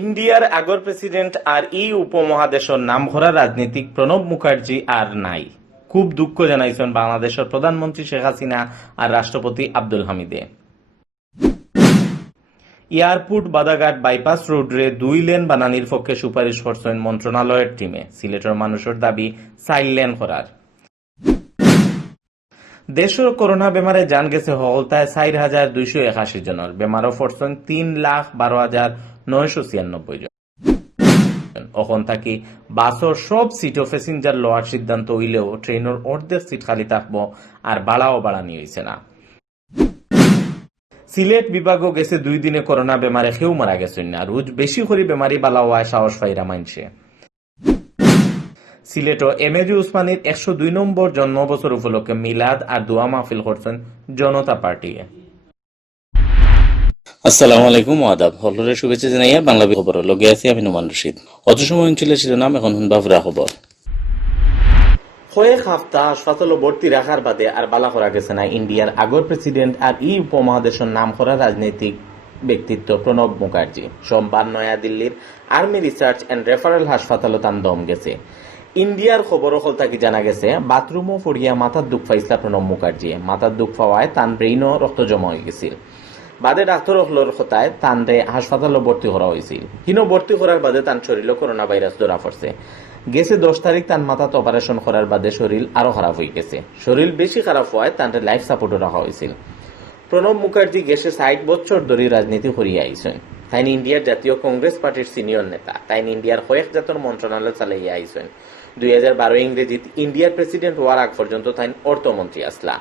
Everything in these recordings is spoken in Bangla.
ইন্ডিয়ার আগর প্রেসিডেন্ট আর উপমহাদেশের নামভরা রাজনীতিক প্রণব মুখার্জি আর নাই। খুব দুঃখ জানাইছেন বাংলাদেশের প্রধানমন্ত্রী শেখ হাসিনা আর রাষ্ট্রপতি আব্দুল হামিদে। এয়ারপোর্ট বাদাঘাট বাইপাস রোডরে 2 লেন বানানির পক্ষে সুপারিশ করছেন মন্ত্রণালয়ের টিমে। সিলেটের মানুষের দাবি 4 লেন করার। দেশের করোনা বেমারে জান গেছে হলতায় 4,281 জনের। বেমারও পড়ছেন 3,12,996 জন। এখন থাকি বাসর সব সিটও প্যাসেঞ্জার লওয়ার সিদ্ধান্ত হইলেও ট্রেনের অর্ধেক সিট খালি থাকবো আর বাড়াও বাড়ানি হয়েছে না। সিলেট বিভাগও গেছে 2 দিনে করোনা বেমারে কেউ মারা গেছেন না। রোজ বেশি করে বেমারি বালা হওয়ায় সাহস পাইরা মানছে। সিলেটও এমএজি উসমানীর 102 নম্বর জন্ম বছর উপলক্ষে মিলাদ আর দোয়া মাহফিল করছেন জনতা পার্টি। আসসালামু আলাইকুম, আদাব। হলরে শুভেচ্ছা জানাইয়া বাংলাবি খবর লগে আছি আমি নোমান রশিদ। অত সময় অঞ্চলের শিরোনাম এখন শুনবা পুরা খবর। কয়েক সপ্তাহ হাসপাতালে ভর্তি রাখার বাদে আর বালা করা গেছে না ইন্ডিয়ার আগর প্রেসিডেন্ট আর উপমহাদেশের নাম করা রাজনৈতিক ব্যক্তিত্ব প্রণব মুখার্জি। সোমবার নয়াদিল্লির আর্মি রিসার্চ এন্ড রেফারেল হাসপাতালে তান দম গেছে। ইন্ডিয়ার খবরও হল থাকি জানা গেছে বাথরুমও পড়িয়া মাথার দুঃখ পাইছিলা প্রণব মুখার্জি। মাথার দুঃখ পাওয়ায় তান ব্রেইনও রক্ত জমা হয়ে গেছিল। বাদে ডাক্তার হলোর কথায় তানরে হাসপাতালে ভর্তি করা হয়েছিল। হিনো ভর্তি করার বাদে তান শরীরে করোনা ভাইরাস ধরা পড়ছে। গেছে 10 তারিখ তান মাথাত অপারেশন করার বাদে শরীর আরো খারাপ হয়ে গেছে। শরীর বেশি খারাপ হওয়ায় তানরে লাইফ সাপোর্টও রাখা হয়েছিল। প্রণব মুখার্জি গেছে 60 বছর ধরে রাজনীতি করিয়া আইছেন। তাই ইন্ডিয়ার জাতীয় কংগ্রেস পার্টির সিনিয়র নেতা। তাই ইন্ডিয়ার কয়েক জাতর মন্ত্রণালয় চালাইয়া আইছেন। 2012 ইংরেজিত ইন্ডিয়ার প্রেসিডেন্ট হওয়ার আগ পর্যন্ত তাই অর্থমন্ত্রী আসলা।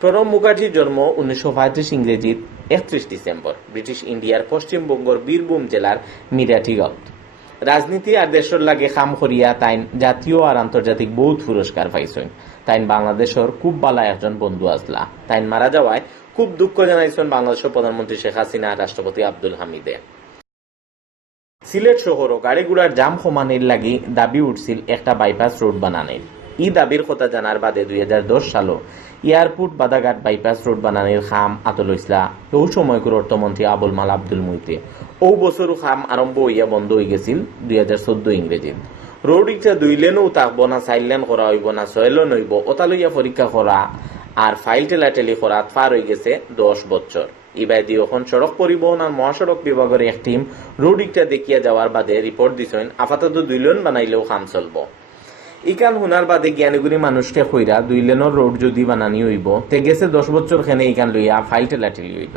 প্রণব মুখার্জির জন্ম 1935 ইংরেজিত 31 ডিসেম্বর ব্রিটিশ ইন্ডিয়ার পশ্চিমবঙ্গর বীরভূম জেলার মিরাটিগঞ্জ। রাজনীতি আর দেশের লাগে কাম করিয়া তাইন জাতীয় আর আন্তর্জাতিক বহুত পুরস্কার পাইছেন। তাইন বাংলাদেশের খুব বালা একজন বন্ধু আসলা। তাইন মারা যাওয়ায় খুব দুঃখ জানাইছেন বাংলাদেশের প্রধানমন্ত্রী শেখ হাসিনা রাষ্ট্রপতি আব্দুল হামিদে। সিলেট শহরও গাড়ি ঘোড়ার জাম কমানির লাগি দাবি উঠছিল একটা বাইপাস রোড বানানির। এই দাবির কথা জানার বাদে 2010 সালে এয়ারপোর্ট বাদাঘাট বাইপাস রোড বানানির খাম আতল হইসলা। ওই সময়কার অর্থমন্ত্রী আবুল মাল আব্দুল মুইতে। ও বছরও খাম আরম্ভ হইয়া বন্ধ হয়ে গেছিল 2014 ইংরেজিত। রোড ইচ্ছা 2 লেনও থাকবো না, 4 লেন করা হইব না, 6 লেন হইব, ওটা লইয়া পরীক্ষা করা আর ফাইল টেলাটেলি করা পার হয়ে গেছে 10 বছর। ইবাই দিয়ে এখন সড়ক পরিবহন আর মহাসড়ক বিভাগের এক টিম রোড ইটা দেখিয়া যাওয়ার বাদে রিপোর্ট দিছেন আপাতত 2 লেন বানাইলেও কাম চলব। ইকান হুনার বাদে জ্ঞানীগুলি মানুষকে কইরা 2 লেনের রোড যদি বানানি হইব তে গেছে 10 বছর খেনে ইকান লইয়া ফাইল টেলাটেলি হইল।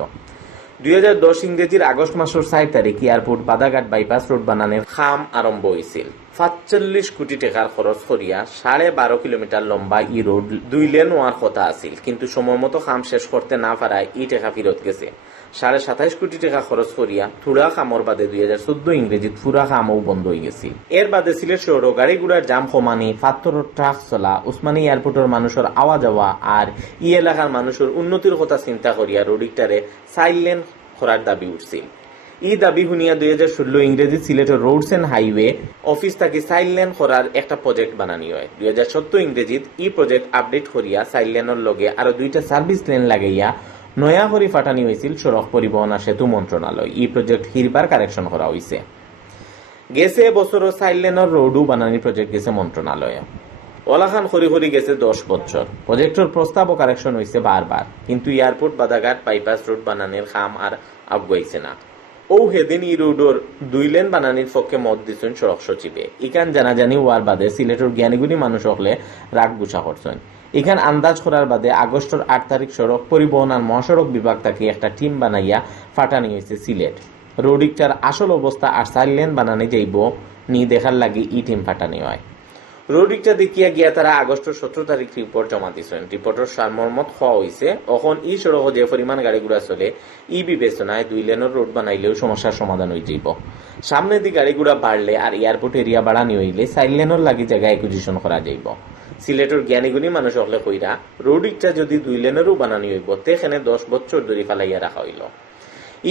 2010 ইংরেজির আগস্ট মাসের 4 তারিখ এয়ারপোর্ট বাদাঘাট বাইপাস রোড বানানোর কাম আরম্ভ হয়েছিল। 45 কোটি টাকার খরচ করিয়া 12.5 কিলোমিটার লম্বা ই রোড 2 লেন হওয়ার কথা আছিল, কিন্তু সময় মতো কাম শেষ করতে না পারায় ই টাকা ফেরত গেছে। 27.5 কোটি টাকা খরচ করিয়া থুড়া কামর বাদে 2014 ইংরেজিত পুরা কামও বন্ধ হয়ে গেছে। এর বাদে সিলেট শহরও গাড়ি ঘোড়ার জাম কমানি, পাথরের ট্রাক চলা, উসমানী এয়ারপোর্টের মানুষের আওয়া যাওয়া আর ই এলাকার মানুষের উন্নতির কথা চিন্তা করিয়া রোডিকটারে 4 লেন করার দাবি উঠছিল। এই দাবি শুনিয়া 2016 ইংরেজি সিলেটের রোডস এন্ড হাইওয়ে অফিস থাকি 4 লেন করার একটা প্রজেক্ট বানানি হয়। 2017 ইংরেজিত এই প্রজেক্ট আপডেট করিয়া 4 লেনের লগে আরো 2টা সার্ভিস লেন লাগাইয়া নয়া করে ফাটানি হয়েছিল সড়ক পরিবহন আর সেতু মন্ত্রণালয়। এই প্রজেক্ট হিরবার কারেকশন করা হয়েছে। গেছে বছরও 4 লেনের রোডও বানানি প্রজেক্ট গেছে মন্ত্রণালয়ে। ওলাখান খরি খরি গেছে 10 বছর। প্রজেক্টের প্রস্তাব ও কারেকশন হয়েছে বারবার, কিন্তু এয়ারপোর্ট বাদাঘাট বাইপাস রোড বানানোর কাম আর আগাইছে না। ও হেদিন ই রোডের 2 লেন বানানির পক্ষে মত দিচ্ছেন সড়ক সচিবে। ইখান জানাজানি হওয়ার বাদে সিলেটের জ্ঞানীগুণী মানুষ হলে রাগ গুছা করছেন। এখান আন্দাজ করার বাদে আগস্টের 8 তারিখ সড়ক পরিবহন আর মহাসড়ক বিভাগ থেকে একটা টিম বানাইয়া ফাটানি হয়েছে সিলেট। রোডিকটার আসল অবস্থা আর 4 লেন বানানি যাইব নি দেখার লাগি ই টিম ফাটানি হয়। রোডিকটা দেখিয়া গিয়া তারা আগস্টের 17 তারিখ রিপোর্ট জমা দিয়েছেন। রিপোর্টের সারমর্মত হওয়া হয়েছে এখন ই সড়ক যে পরিমাণ গাড়ি ঘোড়া চলে ই বিবেচনায় 2 লেনের রোড বানাইলেও সমস্যার সমাধান হয়ে যাইব। সামনে দিয়ে গাড়ি ঘোড়া বাড়লে আর এয়ারপোর্ট এরিয়া বাড়ানি হইলে 4 লেনের লাগি জায়গা অ্যাকুইজিশন করা যাইব। সিলেটের জ্ঞানীগুণী মানুষ হলে কইরা রোডিকটা যদি 2 লেনেরও বানানি হইব তেখানে 10 বছর ধরে ফালাইয়া রাখা হইল।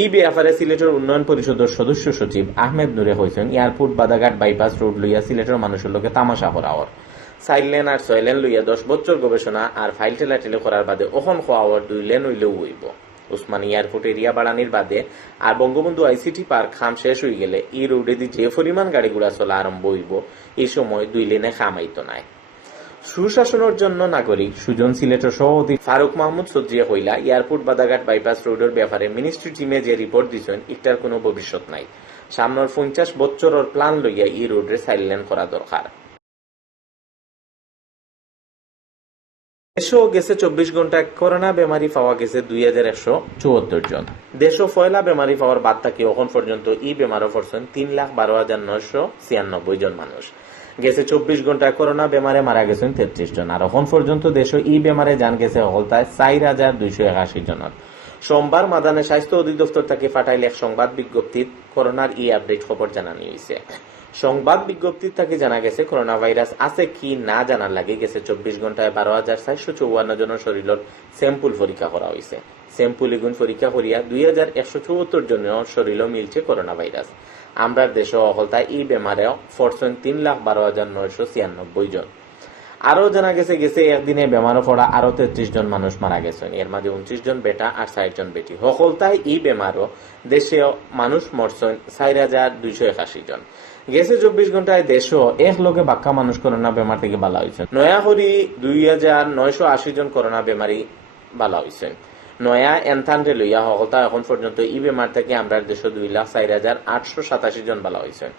এই ব্যাপারে সিলেটের উন্নয়ন পরিষদের সদস্য সচিব আহমেদ নুরে হয়েছেন এয়ারপোর্ট বাদাঘাট বাইপাস রোড লইয়া সিলেটের মানুষের লোকে তামাশা করাওয়ার 4 লেন আর 6 লেন লইয়া 10 বছর গবেষণা আর ফাইল টেলাটেলি করার বাদে ওখন খাওয়ার 2 লেন হইলেও হইব। উসমানী এয়ারপোর্ট এরিয়া বাড়ানির বাদে আর বঙ্গবন্ধু আইসিটি পার্ক খাম শেষ হয়ে গেলে এই রোডে দিয়ে যে পরিমাণ গাড়িগুড়া চলা আরম্ভ হইব এই সময় 2 লেনে খাম আইত নাই। সুশাসনের জন্য নাগরিক সুজন সিলেটের সভাপতি ফারুক মাহমুদ সজ্জিয়া হইলা এয়ারপোর্ট বাদাঘাট বাইপাস রোডের ব্যাপারে মিনিস্ট্রি টিমে যে রিপোর্ট দিচ্ছেন এটার কোনো ভবিষ্যৎ নাই। সামনের 50 বছরের প্ল্যান লইয়া এই রোডে সাইলেন্ট করা দরকার। দেশও গেছে 24 ঘন্টায় করোনা বেমারি পাওয়া গেছে 2174 জন। দেশও পয়লা বেমারি পাওয়ার বাদ থাকে এখন পর্যন্ত এই বেমারও পড়ছেন 3,12,996 জন মানুষ। গেছে 24 ঘন্টায় করোনা বেমারে মারা গেছেন 33 জন। আর এখন পর্যন্ত দেশও এই বেমারে জান গেছে হলতায় 4,281 জনের। সোমবার মাদানে স্বাস্থ্য অধিদপ্তর থেকে ফাটাইল এক সংবাদ বিজ্ঞপ্তিত করোনার ই আপডেট খবর জানানো হয়েছে। সংবাদ বিজ্ঞপ্তির থেকে জানা গেছে করোনা ভাইরাস আছে কি না জানার লাগে গেছে 24 ঘন্টায় 12,454 জনের শরীরের স্যাম্পল পরীক্ষা করা হয়েছে। স্যাম্পল এগুন পরীক্ষা করিয়া 2,174 জনের শরীরও মিলছে করোনা ভাইরাস। আমরা দেশে অহলতায় এই বেমারে ফরছেন 3,12,996 জন। আরো জানা গেছে একদিনে বেমারও পড়া আরো 33 জন মানুষ মারা গেছেন। এর মাঝে 29 জন বেটা আর 60 জন বেটি। হকলতায় এই বেমারও দেশে মানুষ মরছেন 4,281 জন। গেছে 24 ঘন্টায় দেশও এক লোকে বাক্কা মানুষ করোনা বেমার থেকে বালা হয়েছেন। নয়া করি 2,980 জন করোনা বেমারি বালা হয়েছেন। নয়া এনথানরে লইয়া হকলতা এখন পর্যন্ত এই বেমার থেকে আমরা দেশে 2,04,887 জন বালা হয়েছেন।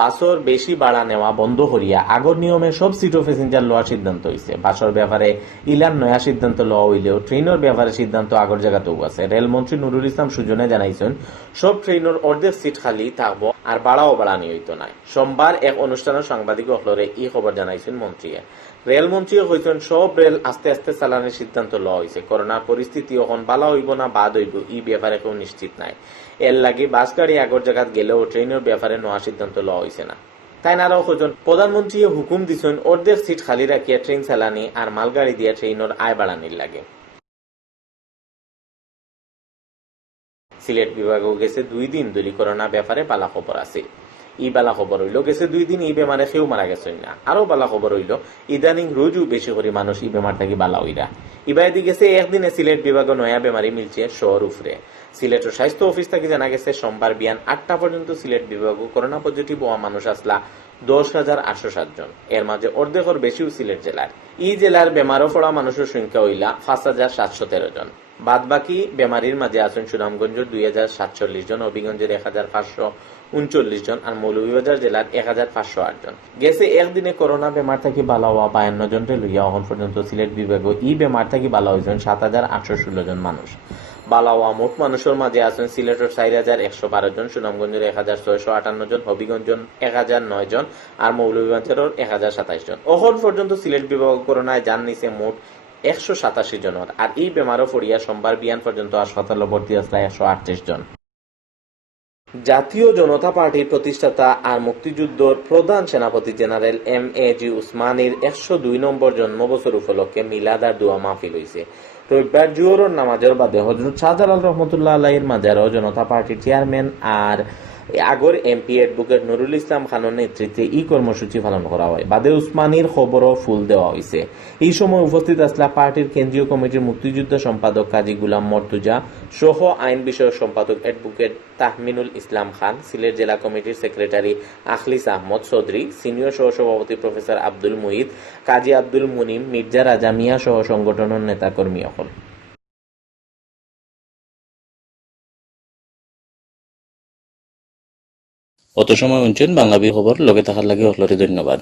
বাসর বেশি ভাড়া নেওয়া বন্ধ করিয়া আগর নিয়মে সব সিটও প্যাসেঞ্জার লওয়ার সিদ্ধান্ত হয়েছে। বাসর ব্যাপারে ইলান নয়া সিদ্ধান্ত লওয়া হইলেও ট্রেনের ব্যাপারে সিদ্ধান্ত আগর জায়গাতেও আছে। রেলমন্ত্রী নুরুল ইসলাম সুজনে জানাইছেন সব ট্রেনের অর্ধেক সিট খালি থাকবো আর ভাড়াও বাড়ানি হইতো নাই। সোমবার এক অনুষ্ঠানের সাংবাদিক হলরে এই খবর জানাইছেন মন্ত্রী। রেলমন্ত্রী কইছেন সব রেল আস্তে আস্তে চালানোর সিদ্ধান্ত লওয়া হয়েছে। করোনার পরিস্থিতি এখন ভালো হইব না বাদ হইব এই ব্যাপারে কেউ নিশ্চিত নাই। এর লাগে বাস গাড়ি আগর জায়গাত গেলেও ট্রেনের ব্যাপারে নেওয়া সিদ্ধান্ত লওয়া হয়েছে না। তাই নারাও কইছেন প্রধানমন্ত্রী হুকুম দিছেন অর্ধেক সিট খালি রাখিয়া ট্রেন চালানি আর মালগাড়ি দিয়া ট্রেনের আয় বাড়ানির লাগে। সিলেট বিভাগও গেছে 2 দিন ধরে করোনা ব্যাপারে পালা খবর আছে। ই বালা খবর হইল গেছে 2 দিন এই বেমারে কেউ মারা গেছে না। আরো বালা খবর হইল ইদানিং রোজও বেশি করে মানুষ এই বেমার থেকে বালা হইরা। ইবাইদি গেছে একদিনে সিলেট বিভাগ নয়া বেমারি মিলছে শহর উফরে। সিলেটের স্বাস্থ্য অফিস থেকে জানা গেছে সোমবার বিয়ান 8টা পর্যন্ত সিলেট বিভাগ করোনা পজিটিভ হওয়া মানুষ আসলা 10,807 জন। এর মাঝে অর্ধেকের বেশিও সিলেট জেলার। এই জেলার বেমারও পড়া মানুষের সংখ্যা হইলা 5,713 জন। বাদ বাকি বেমারির মাঝে আছেন সুনামগঞ্জের 2,047 জন, হবিগঞ্জের 1,539 জন আর মৌলভীবাজার জেলার 1,508 জন। গেছে একদিনে করোনা বেমার থেকে বালা হওয়া 52 জনকে লইয়া এখন পর্যন্ত সিলেট বিভাগে এই বেমার থেকে বালা হয়েছেন 7,816 জন মানুষ। বালা হওয়া মোট মানুষের মাঝে আছেন সিলেটের 4,112 জন, সুনামগঞ্জের 1,658 জন, হবিগঞ্জ 1,009 জন আর মৌলভীবাজারের 1,027 জন। এখন পর্যন্ত সিলেট বিভাগ করোনায় যান নিছে মোট 187 জনের। আর এই বেমারও পড়িয়া সোমবার বিয়ান পর্যন্ত হাসপাতালে ভর্তি আসলা 138 জন। জাতীয় জনতা পার্টির প্রতিষ্ঠাতা আর মুক্তিযুদ্ধর প্রধান সেনাপতি জেনারেল MAG উসমানীর 102 নম্বর জন্মবছর উপলক্ষে মিলাদ আর দোয়া মাহফিল হয়েছে। রবিবার জোহরের নামাজের বাদে হযরত শাহজালাল রহমতুল্লাহ আলাইহির মাজারও জনতা পার্টির চেয়ারম্যান আর আগর MP অ্যাডভোকেট নুরুল ইসলাম খানের নেতৃত্বে এই কর্মসূচি পালন করা হয়। বাদে উসমানীর খবরও ফুল দেওয়া হয়েছে। এই সময় উপস্থিত আসলা পার্টির কেন্দ্রীয় কমিটির মুক্তিযুদ্ধ সম্পাদক কাজী গুলাম মর্তুজা সহ আইন বিষয়ক সম্পাদক অ্যাডভোকেট তাহমিনুল ইসলাম খান, সিলেট জেলা কমিটির সেক্রেটারি আখলিস আহমদ চৌধুরী, সিনিয়র সহসভাপতি প্রফেসর আব্দুল মুহিত, কাজী আব্দুল মুনিম, মির্জা রাজা মিয়া সহ সংগঠনের নেতাকর্মী সকল। অত সময় শুনছেন বাংলাবি খবর। লগে থাকার লাগে হলরে ধন্যবাদ।